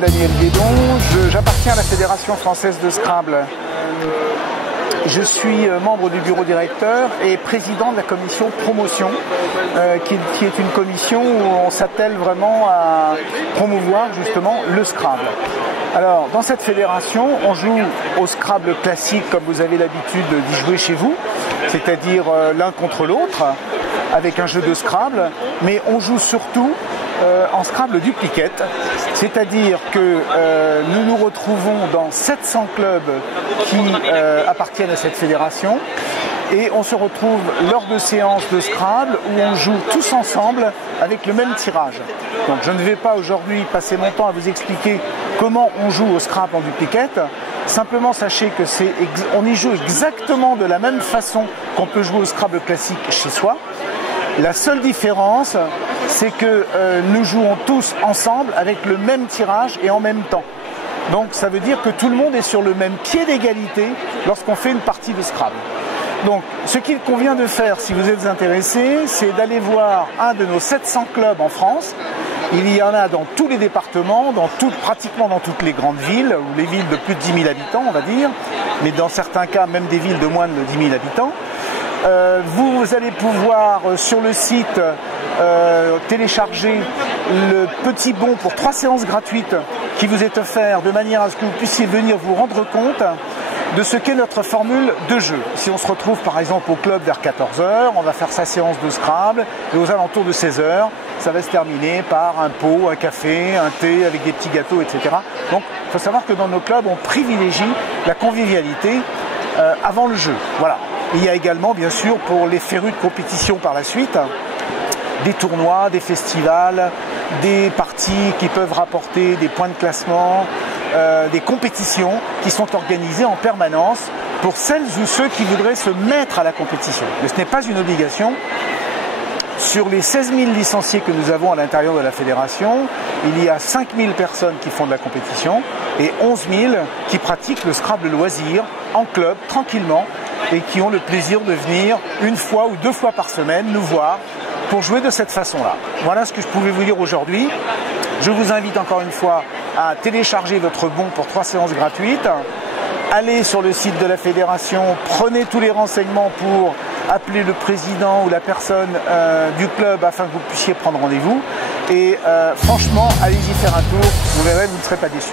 Daniel Guédon, j'appartiens à la Fédération française de Scrabble. Je suis membre du bureau directeur et président de la commission promotion, qui est une commission où on s'attelle vraiment à promouvoir justement le Scrabble. Alors, dans cette fédération, on joue au Scrabble classique comme vous avez l'habitude d'y jouer chez vous, c'est-à-dire l'un contre l'autre, avec un jeu de Scrabble, mais on joue surtout en Scrabble duplicate, c'est-à-dire que nous nous retrouvons dans 700 clubs qui appartiennent à cette fédération et on se retrouve lors de séances de Scrabble où on joue tous ensemble avec le même tirage. Donc je ne vais pas aujourd'hui passer mon temps à vous expliquer comment on joue au Scrabble en duplicate. Simplement sachez que on y joue exactement de la même façon qu'on peut jouer au Scrabble classique chez soi. La seule différence, c'est que nous jouons tous ensemble avec le même tirage et en même temps. Donc ça veut dire que tout le monde est sur le même pied d'égalité lorsqu'on fait une partie de Scrabble. Donc ce qu'il convient de faire si vous êtes intéressé, c'est d'aller voir un de nos 700 clubs en France. Il y en a dans tous les départements, pratiquement dans toutes les grandes villes, ou les villes de plus de 10 000 habitants on va dire, mais dans certains cas même des villes de moins de 10 000 habitants. Vous allez pouvoir sur le site télécharger le petit bon pour 3 séances gratuites qui vous est offert de manière à ce que vous puissiez venir vous rendre compte de ce qu'est notre formule de jeu. Si on se retrouve par exemple au club vers 14 h, on va faire sa séance de Scrabble et aux alentours de 16 h, ça va se terminer par un pot, un café, un thé avec des petits gâteaux, etc. Donc il faut savoir que dans nos clubs, on privilégie la convivialité avant le jeu. Voilà. Il y a également, bien sûr, pour les férus de compétition par la suite, des tournois, des festivals, des parties qui peuvent rapporter des points de classement, des compétitions qui sont organisées en permanence pour celles ou ceux qui voudraient se mettre à la compétition. Mais ce n'est pas une obligation. Sur les 16 000 licenciés que nous avons à l'intérieur de la fédération, il y a 5 000 personnes qui font de la compétition et 11 000 qui pratiquent le Scrabble loisir en club, tranquillement, et qui ont le plaisir de venir une fois ou 2 fois par semaine nous voir pour jouer de cette façon-là. Voilà ce que je pouvais vous dire aujourd'hui. Je vous invite encore une fois à télécharger votre bon pour 3 séances gratuites. Allez sur le site de la fédération, prenez tous les renseignements pour appeler le président ou la personne du club afin que vous puissiez prendre rendez-vous. Et franchement, allez-y faire un tour, vous verrez, vous ne serez pas déçus.